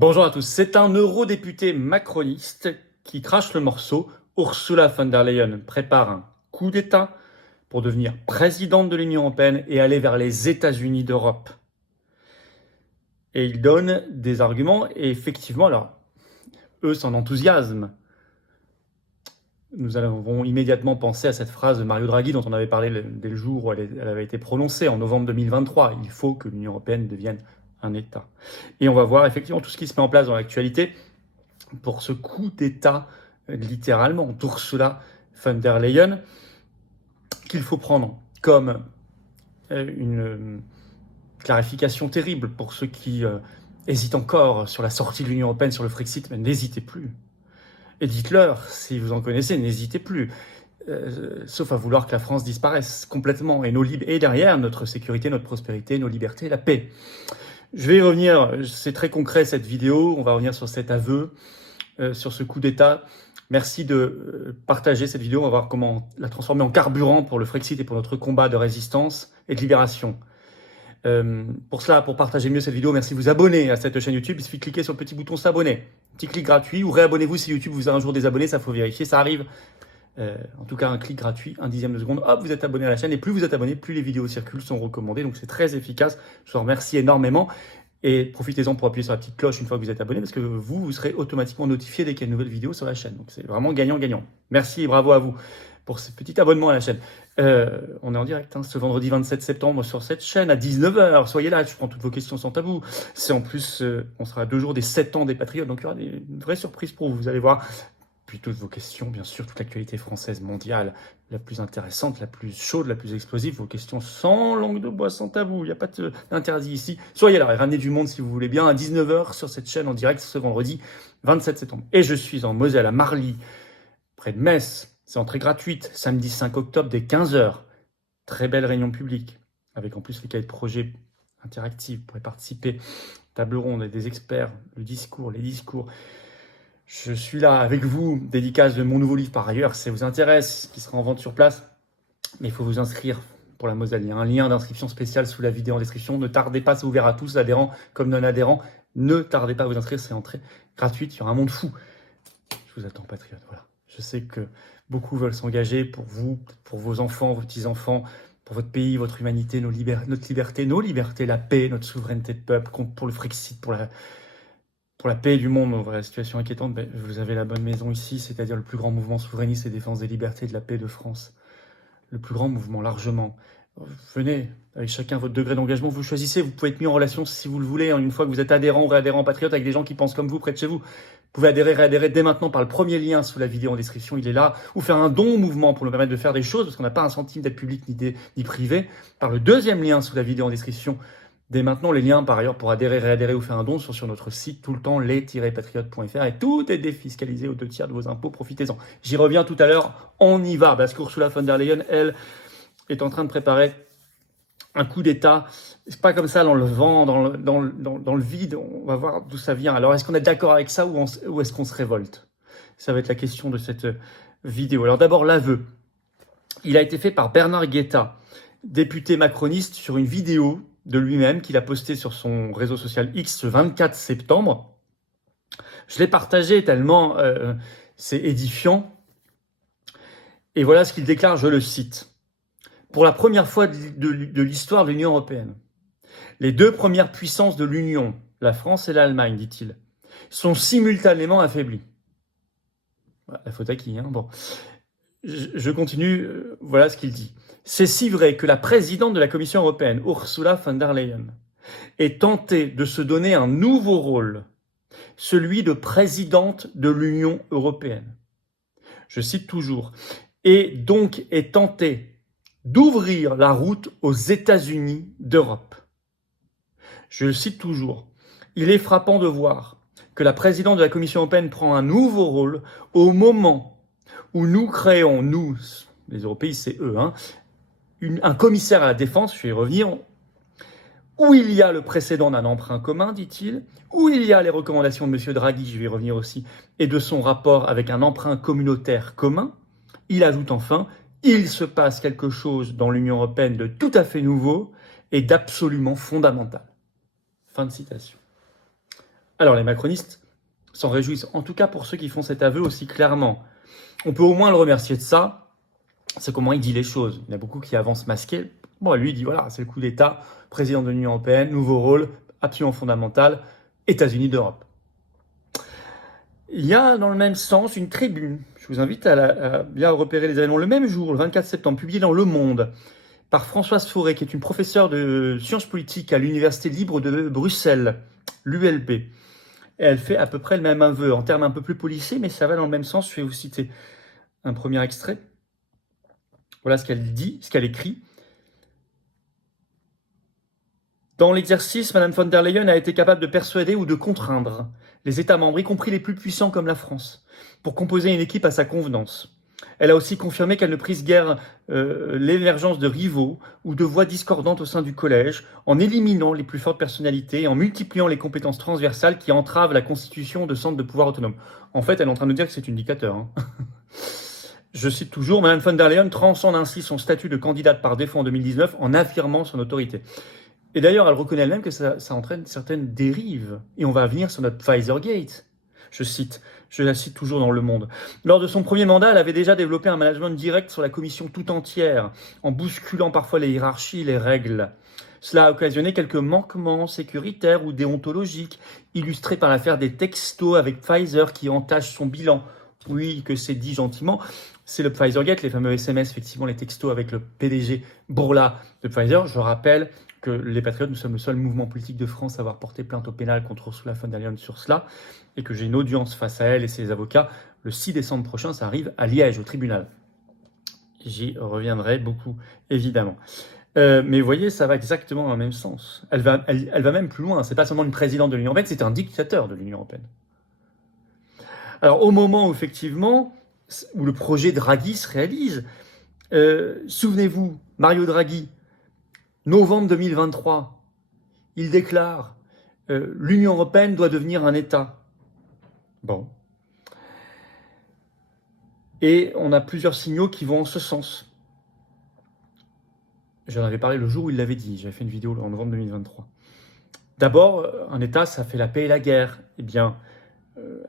Bonjour à tous. C'est un eurodéputé macroniste qui crache le morceau. Ursula von der Leyen prépare un coup d'État pour devenir présidente de l'Union européenne et aller vers les États-Unis d'Europe. Et il donne des arguments et effectivement, alors, eux s'en enthousiasment. Nous avons immédiatement pensé à cette phrase de Mario Draghi dont on avait parlé dès le jour où elle avait été prononcée en novembre 2023. Il faut que l'Union européenne devienne un État. Et on va voir effectivement tout ce qui se met en place dans l'actualité pour ce coup d'État, littéralement, d'Ursula von der Leyen, qu'il faut prendre comme une clarification terrible pour ceux qui hésitent encore sur la sortie de l'Union européenne, sur le Frexit, mais n'hésitez plus. Et dites-leur, si vous en connaissez, n'hésitez plus. Sauf à vouloir que la France disparaisse complètement et derrière notre sécurité, notre prospérité, nos libertés, la paix. Je vais y revenir, c'est très concret cette vidéo, on va revenir sur cet aveu, sur ce coup d'État. Merci de partager cette vidéo, on va voir comment la transformer en carburant pour le Frexit et pour notre combat de résistance et de libération. Pour cela, pour partager mieux cette vidéo, merci de vous abonner à cette chaîne YouTube. Il suffit de cliquer sur le petit bouton s'abonner. Petit clic gratuit ou réabonnez-vous si YouTube vous a un jour désabonné, ça faut vérifier, ça arrive. En tout cas, un clic gratuit, 1/10 de seconde, hop, vous êtes abonné à la chaîne. Et plus vous êtes abonné, plus les vidéos circulent, sont recommandées. Donc c'est très efficace. Je vous remercie énormément. Et profitez-en pour appuyer sur la petite cloche une fois que vous êtes abonné, parce que vous serez automatiquement notifié dès qu'il y a une nouvelle vidéo sur la chaîne. Donc c'est vraiment gagnant-gagnant. Merci et bravo à vous pour ce petit abonnement à la chaîne. On est en direct ce vendredi 27 septembre sur cette chaîne à 19h. Soyez là, je prends toutes vos questions sans tabou. C'est en plus, on sera à 2 jours des 7 ans des Patriotes, donc il y aura une vraie surprise pour vous, vous allez voir. Puis toutes vos questions, bien sûr, toute l'actualité française, mondiale, la plus intéressante, la plus chaude, la plus explosive, vos questions sans langue de bois, sans tabou, il n'y a pas d'interdit ici. Soyez là et ramenez du monde si vous voulez bien à 19h sur cette chaîne en direct ce vendredi 27 septembre. Et je suis en Moselle à Marly, près de Metz. C'est entrée gratuite, samedi 5 octobre dès 15h. Très belle réunion publique, avec en plus les cahiers de projet interactifs. Vous pourrez participer, table ronde, des experts, les discours. Je suis là avec vous, dédicace de mon nouveau livre par ailleurs, si ça vous intéresse, qui sera en vente sur place. Mais il faut vous inscrire pour la Moselle. Il y a un lien d'inscription spécial sous la vidéo en description. Ne tardez pas, c'est ouvert à tous, adhérents comme non-adhérents. Ne tardez pas à vous inscrire, c'est entrée gratuite. Il y aura un monde fou. Je vous attends, patriotes. Voilà. Je sais que beaucoup veulent s'engager pour vous, pour vos enfants, vos petits-enfants, pour votre pays, votre humanité, notre liberté, la paix, notre souveraineté de peuple, pour le Frexit, pour la paix du monde, on voit la situation inquiétante, vous avez la bonne maison ici, c'est-à-dire le plus grand mouvement souverainiste et défense des libertés et de la paix de France. Le plus grand mouvement, largement. Venez, avec chacun votre degré d'engagement, vous choisissez, vous pouvez être mis en relation si vous le voulez, une fois que vous êtes adhérent ou réadhérent patriote, avec des gens qui pensent comme vous, près de chez vous. Vous pouvez adhérer, réadhérer dès maintenant par le premier lien sous la vidéo en description, il est là, ou faire un don au mouvement pour nous permettre de faire des choses, parce qu'on n'a pas un centime d'aide publique ni privé, par le deuxième lien sous la vidéo en description. Dès maintenant, les liens, par ailleurs, pour adhérer, réadhérer ou faire un don sont sur notre site tout le temps, les-patriotes.fr, et tout est défiscalisé aux 2/3 de vos impôts, profitez-en. J'y reviens tout à l'heure, on y va, parce qu'Ursula von der Leyen, elle, est en train de préparer un coup d'État. C'est pas comme ça dans le vent, dans le vide, on va voir d'où ça vient. Alors, est-ce qu'on est d'accord avec ça ou est-ce qu'on se révolte? Ça va être la question de cette vidéo. Alors d'abord, l'aveu. Il a été fait par Bernard Guetta, député macroniste, sur une vidéo de lui-même qu'il a posté sur son réseau social X le 24 septembre. Je l'ai partagé tellement c'est édifiant. Et voilà ce qu'il déclare, je le cite. Pour la première fois de l'histoire de l'Union européenne, les deux premières puissances de l'Union, la France et l'Allemagne, dit-il, sont simultanément affaiblies. Voilà, la faute à qui, hein? Bon. Je continue, voilà ce qu'il dit. C'est si vrai que la présidente de la Commission européenne, Ursula von der Leyen, est tentée de se donner un nouveau rôle, celui de présidente de l'Union européenne. Je cite toujours. Et donc est tentée d'ouvrir la route aux États-Unis d'Europe. Je le cite toujours. Il est frappant de voir que la présidente de la Commission européenne prend un nouveau rôle au moment où nous créons, nous, les européistes, c'est eux, un commissaire à la défense, je vais y revenir, où il y a le précédent d'un emprunt commun, dit-il, où il y a les recommandations de M. Draghi, je vais y revenir aussi, et de son rapport avec un emprunt communautaire commun. Il ajoute enfin, il se passe quelque chose dans l'Union européenne de tout à fait nouveau et d'absolument fondamental. Fin de citation. Alors les macronistes s'en réjouissent, en tout cas pour ceux qui font cet aveu aussi clairement. On peut au moins le remercier de ça, c'est comment il dit les choses. Il y en a beaucoup qui avancent masqués. Bon, lui, il dit voilà, c'est le coup d'État, président de l'Union européenne, nouveau rôle, absolument fondamental, États-Unis d'Europe. Il y a dans le même sens une tribune. Je vous invite à bien repérer les événements. Le même jour, le 24 septembre, publié dans Le Monde, par Françoise Fauré, qui est une professeure de sciences politiques à l'Université libre de Bruxelles, l'ULB. Et elle fait à peu près le même aveu, en termes un peu plus policiers, mais ça va dans le même sens. Je vais vous citer un premier extrait. Voilà ce qu'elle dit, ce qu'elle écrit. Dans l'exercice, Mme von der Leyen a été capable de persuader ou de contraindre les États membres, y compris les plus puissants comme la France, pour composer une équipe à sa convenance. Elle a aussi confirmé qu'elle ne prise guère l'émergence de rivaux ou de voix discordantes au sein du collège, en éliminant les plus fortes personnalités et en multipliant les compétences transversales qui entravent la constitution de centres de pouvoir autonomes. En fait, elle est en train de nous dire que c'est une dictateur. Hein. Je cite toujours, Mme von der Leyen transcende ainsi son statut de candidate par défaut en 2019 en affirmant son autorité. Et d'ailleurs, elle reconnaît elle-même que ça entraîne certaines dérives. Et on va venir sur notre Pfizergate. Je la cite toujours dans Le Monde. Lors de son premier mandat, elle avait déjà développé un management direct sur la commission tout entière, en bousculant parfois les hiérarchies et les règles. Cela a occasionné quelques manquements sécuritaires ou déontologiques, illustrés par l'affaire des textos avec Pfizer qui entachent son bilan. Oui, que c'est dit gentiment. C'est le Pfizergate, les fameux SMS, effectivement, les textos avec le PDG Bourla de Pfizer. Je rappelle que les Patriotes, nous sommes le seul mouvement politique de France à avoir porté plainte au pénal contre Ursula von der Leyen sur cela, et que j'ai une audience face à elle et ses avocats le 6 décembre prochain, ça arrive à Liège, au tribunal. J'y reviendrai beaucoup, évidemment. Mais vous voyez, ça va exactement dans le même sens. Elle va même plus loin, c'est pas seulement une présidente de l'Union européenne, c'est un dictateur de l'Union européenne. Alors au moment où effectivement, où le projet Draghi se réalise, souvenez-vous, Mario Draghi, novembre 2023, il déclare l'Union européenne doit devenir un État. Bon. Et on a plusieurs signaux qui vont en ce sens. J'en avais parlé le jour où il l'avait dit. J'avais fait une vidéo en novembre 2023. D'abord, un État, ça fait la paix et la guerre. Eh bien,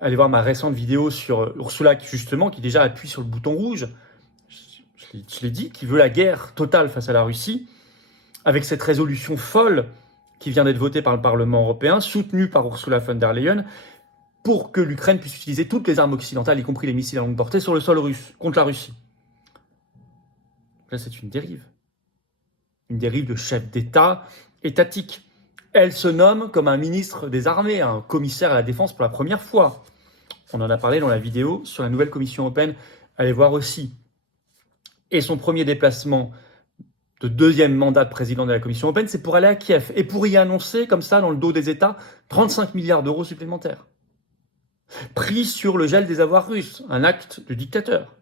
allez voir ma récente vidéo sur Ursula, justement, qui déjà appuie sur le bouton rouge. Je l'ai dit, qui veut la guerre totale face à la Russie, avec cette résolution folle qui vient d'être votée par le Parlement européen, soutenue par Ursula von der Leyen, pour que l'Ukraine puisse utiliser toutes les armes occidentales, y compris les missiles à longue portée, sur le sol russe, contre la Russie. Là, c'est une dérive. Une dérive de chef d'État étatique. Elle se nomme comme un ministre des armées, un commissaire à la défense pour la première fois. On en a parlé dans la vidéo sur la nouvelle Commission européenne. Allez voir aussi. Et son premier déplacement de deuxième mandat de président de la Commission européenne, c'est pour aller à Kiev et pour y annoncer, comme ça, dans le dos des États, 35 milliards d'euros supplémentaires. Pris sur le gel des avoirs russes, un acte de dictateur.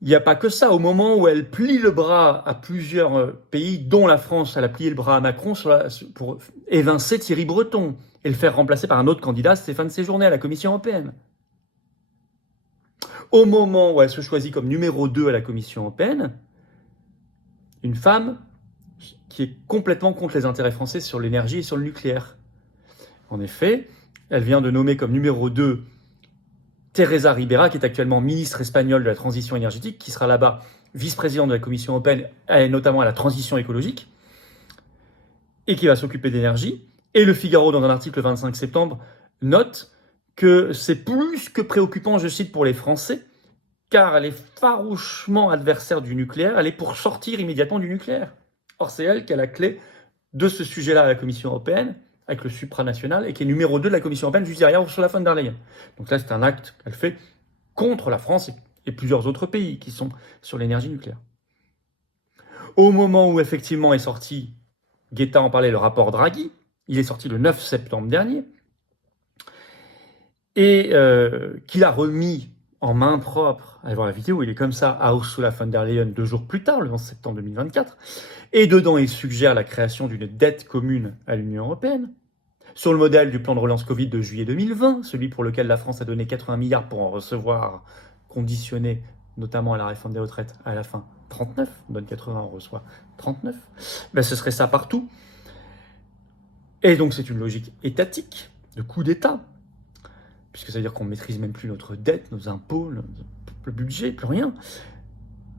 Il n'y a pas que ça. Au moment où elle plie le bras à plusieurs pays, dont la France, elle a plié le bras à Macron pour évincer Thierry Breton et le faire remplacer par un autre candidat, Stéphane Séjourné, à la Commission européenne. Au moment où elle se choisit comme numéro 2 à la Commission européenne, une femme qui est complètement contre les intérêts français sur l'énergie et sur le nucléaire. En effet, elle vient de nommer comme numéro 2 Teresa Ribera, qui est actuellement ministre espagnole de la transition énergétique, qui sera là-bas vice-présidente de la Commission européenne, et notamment à la transition écologique, et qui va s'occuper d'énergie. Et le Figaro, dans un article le 25 septembre, note que c'est plus que préoccupant, je cite, pour les Français, car elle est farouchement adversaire du nucléaire, elle est pour sortir immédiatement du nucléaire. Or, c'est elle qui a la clé de ce sujet-là à la Commission européenne, avec le supranational, et qui est numéro 2 de la Commission européenne, juste derrière Ursula von der Leyen. Donc là, c'est un acte qu'elle fait contre la France et plusieurs autres pays qui sont sur l'énergie nucléaire. Au moment où, effectivement, est sorti, Guetta en parlait, le rapport Draghi, il est sorti le 9 septembre dernier, et qu'il a remis en main propre, allez voir la vidéo, il est comme ça, à Ursula von der Leyen 2 jours plus tard, le 11 septembre 2024, et dedans il suggère la création d'une dette commune à l'Union européenne, sur le modèle du plan de relance Covid de juillet 2020, celui pour lequel la France a donné 80 milliards pour en recevoir, conditionné notamment à la réforme des retraites, à la fin 39, on donne 80, on reçoit 39, ben ce serait ça partout. Et donc c'est une logique étatique, de coup d'État, puisque ça veut dire qu'on ne maîtrise même plus notre dette, nos impôts, le budget, plus rien.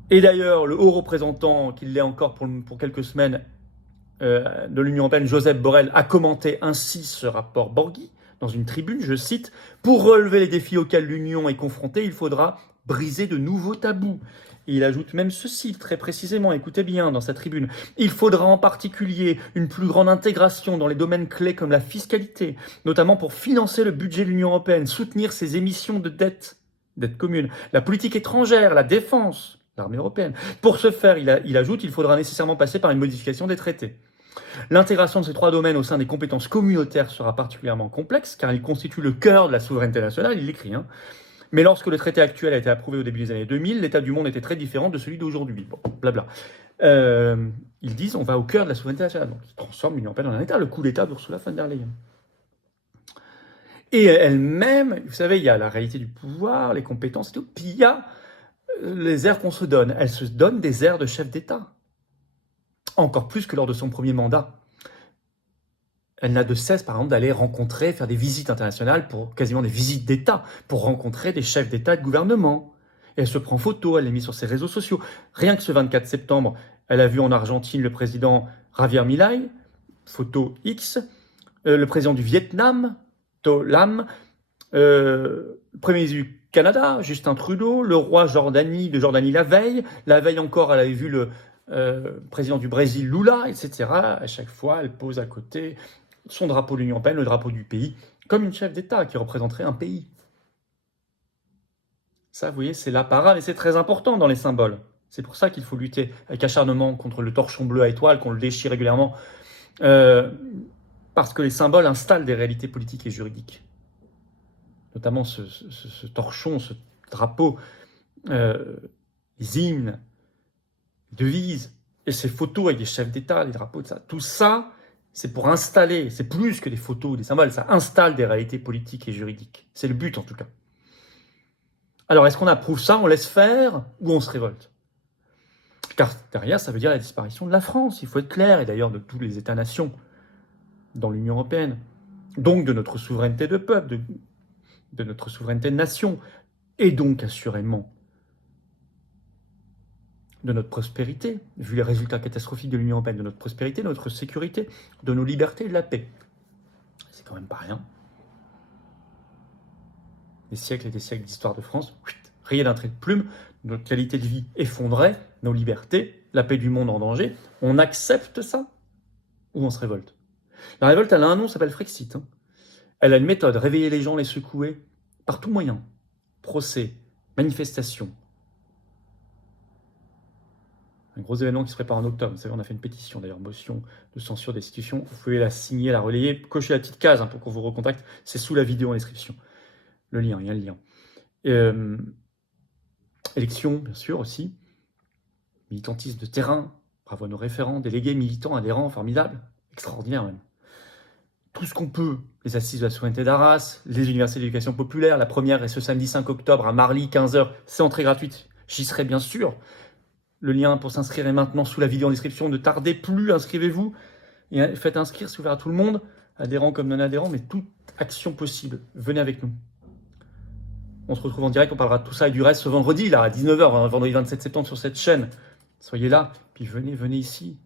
Et d'ailleurs, le haut représentant, qu'il l'est encore pour quelques semaines, de l'Union européenne, Joseph Borrell, a commenté ainsi ce rapport Borghi dans une tribune, je cite, « Pour relever les défis auxquels l'Union est confrontée, il faudra briser de nouveaux tabous. » Et il ajoute même ceci, très précisément, écoutez bien dans sa tribune, « Il faudra en particulier une plus grande intégration dans les domaines clés comme la fiscalité, notamment pour financer le budget de l'Union européenne, soutenir ses émissions de dette commune, la politique étrangère, la défense, l'armée européenne. Pour ce faire, il ajoute, il faudra nécessairement passer par une modification des traités. L'intégration de ces trois domaines au sein des compétences communautaires sera particulièrement complexe, car il constitue le cœur de la souveraineté nationale, il l'écrit. Mais lorsque le traité actuel a été approuvé au début des années 2000, l'état du monde était très différent de celui d'aujourd'hui. Bon, blabla. Ils disent, on va au cœur de la souveraineté nationale. Donc, ils transforment l'Union européenne en un État, le coup d'État d'Ursula von der Leyen. Et elle-même, vous savez, il y a la réalité du pouvoir, les compétences et tout, puis il y a les airs qu'on se donne. Elle se donne des airs de chef d'État. Encore plus que lors de son premier mandat. Elle n'a de cesse, par exemple, d'aller rencontrer, faire des visites internationales, quasiment des visites d'État, pour rencontrer des chefs d'État et de gouvernement. Et elle se prend photo, elle les met sur ses réseaux sociaux. Rien que ce 24 septembre, elle a vu en Argentine le président Javier Milei, photo X, le président du Vietnam, To Lam, le premier ministre du Canada, Justin Trudeau, le roi de Jordanie la veille encore, elle avait vu le président du Brésil, Lula, etc. À chaque fois, elle pose à côté son drapeau de l'Union européenne, le drapeau du pays, comme une chef d'État qui représenterait un pays. Ça, vous voyez, c'est l'apparat, mais c'est très important dans les symboles. C'est pour ça qu'il faut lutter avec acharnement contre le torchon bleu à étoiles, qu'on le déchire régulièrement, parce que les symboles installent des réalités politiques et juridiques. Notamment ce torchon, ce drapeau, les hymnes, les devises, et ces photos avec des chefs d'État, les drapeaux, tout ça, c'est pour installer, c'est plus que des photos ou des symboles, ça installe des réalités politiques et juridiques. C'est le but en tout cas. Alors est-ce qu'on approuve ça, on laisse faire, ou on se révolte? Car derrière, ça veut dire la disparition de la France, il faut être clair, et d'ailleurs de tous les États-nations dans l'Union européenne. Donc de notre souveraineté de peuple, de notre souveraineté de nation, et donc assurément de notre prospérité, vu les résultats catastrophiques de l'Union européenne, de notre prospérité, de notre sécurité, de nos libertés et de la paix. C'est quand même pas rien. Des siècles et des siècles d'histoire de France, rien d'un trait de plume, notre qualité de vie effondrée, nos libertés, la paix du monde en danger. On accepte ça ou on se révolte? La révolte, elle a un nom, ça s'appelle Frexit. Elle a une méthode, réveiller les gens, les secouer, par tout moyen. Procès, manifestation. Un gros événement qui se prépare en octobre. Vous savez, on a fait une pétition, d'ailleurs, motion de censure des institutions. Vous pouvez la signer, la relayer, cocher la petite case pour qu'on vous recontacte. C'est sous la vidéo en description. Le lien, il y a le lien. Élection, bien sûr, aussi. Militantisme de terrain. Bravo à nos référents, délégués, militants, adhérents, formidables. Extraordinaire, même. Tout ce qu'on peut. Les assises de la souveraineté d'Arras, les universités d'éducation populaire. La première est ce samedi 5 octobre à Marly, 15h. C'est entrée gratuite. J'y serai, bien sûr. Le lien pour s'inscrire est maintenant sous la vidéo en description. Ne tardez plus, inscrivez-vous. Et faites inscrire, c'est ouvert à tout le monde, adhérents comme non-adhérents, mais toute action possible. Venez avec nous. On se retrouve en direct, on parlera de tout ça et du reste ce vendredi, là, à 19h, vendredi 27 septembre sur cette chaîne. Soyez là, puis venez ici.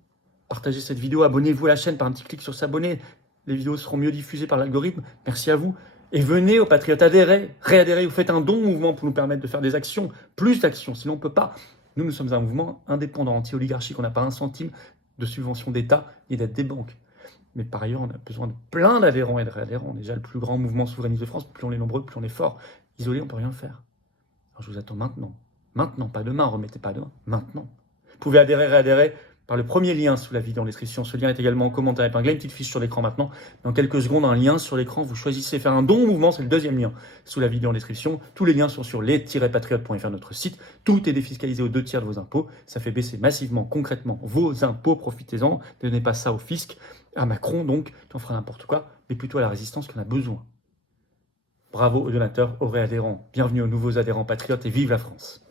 Partagez cette vidéo, abonnez-vous à la chaîne par un petit clic sur s'abonner. Les vidéos seront mieux diffusées par l'algorithme. Merci à vous. Et venez aux Patriotes, adhérez, réadhérez, vous faites un don au mouvement pour nous permettre de faire des actions, plus d'actions, sinon on ne peut pas. Nous sommes un mouvement indépendant, anti-oligarchique, on n'a pas un centime de subvention d'État ni d'aide des banques. Mais par ailleurs, on a besoin de plein d'adhérents et de réadhérents. On est déjà le plus grand mouvement souverainiste de France, plus on est nombreux, plus on est fort. Isolé, on ne peut rien faire. Alors je vous attends maintenant. Maintenant, pas demain, remettez pas demain. Maintenant. Vous pouvez adhérer, réadhérer par le premier lien sous la vidéo en description. Ce lien est également en commentaire épinglé, une petite fiche sur l'écran maintenant. Dans quelques secondes, un lien sur l'écran. Vous choisissez faire un don au mouvement, c'est le deuxième lien sous la vidéo en description. Tous les liens sont sur les-patriotes.fr, notre site. Tout est défiscalisé aux 2 tiers de vos impôts. Ça fait baisser massivement, concrètement, vos impôts. Profitez-en. Ne donnez pas ça au fisc, à Macron donc, qui en fera n'importe quoi, mais plutôt à la résistance qui en a besoin. Bravo aux donateurs, aux réadhérents. Bienvenue aux nouveaux adhérents patriotes et vive la France.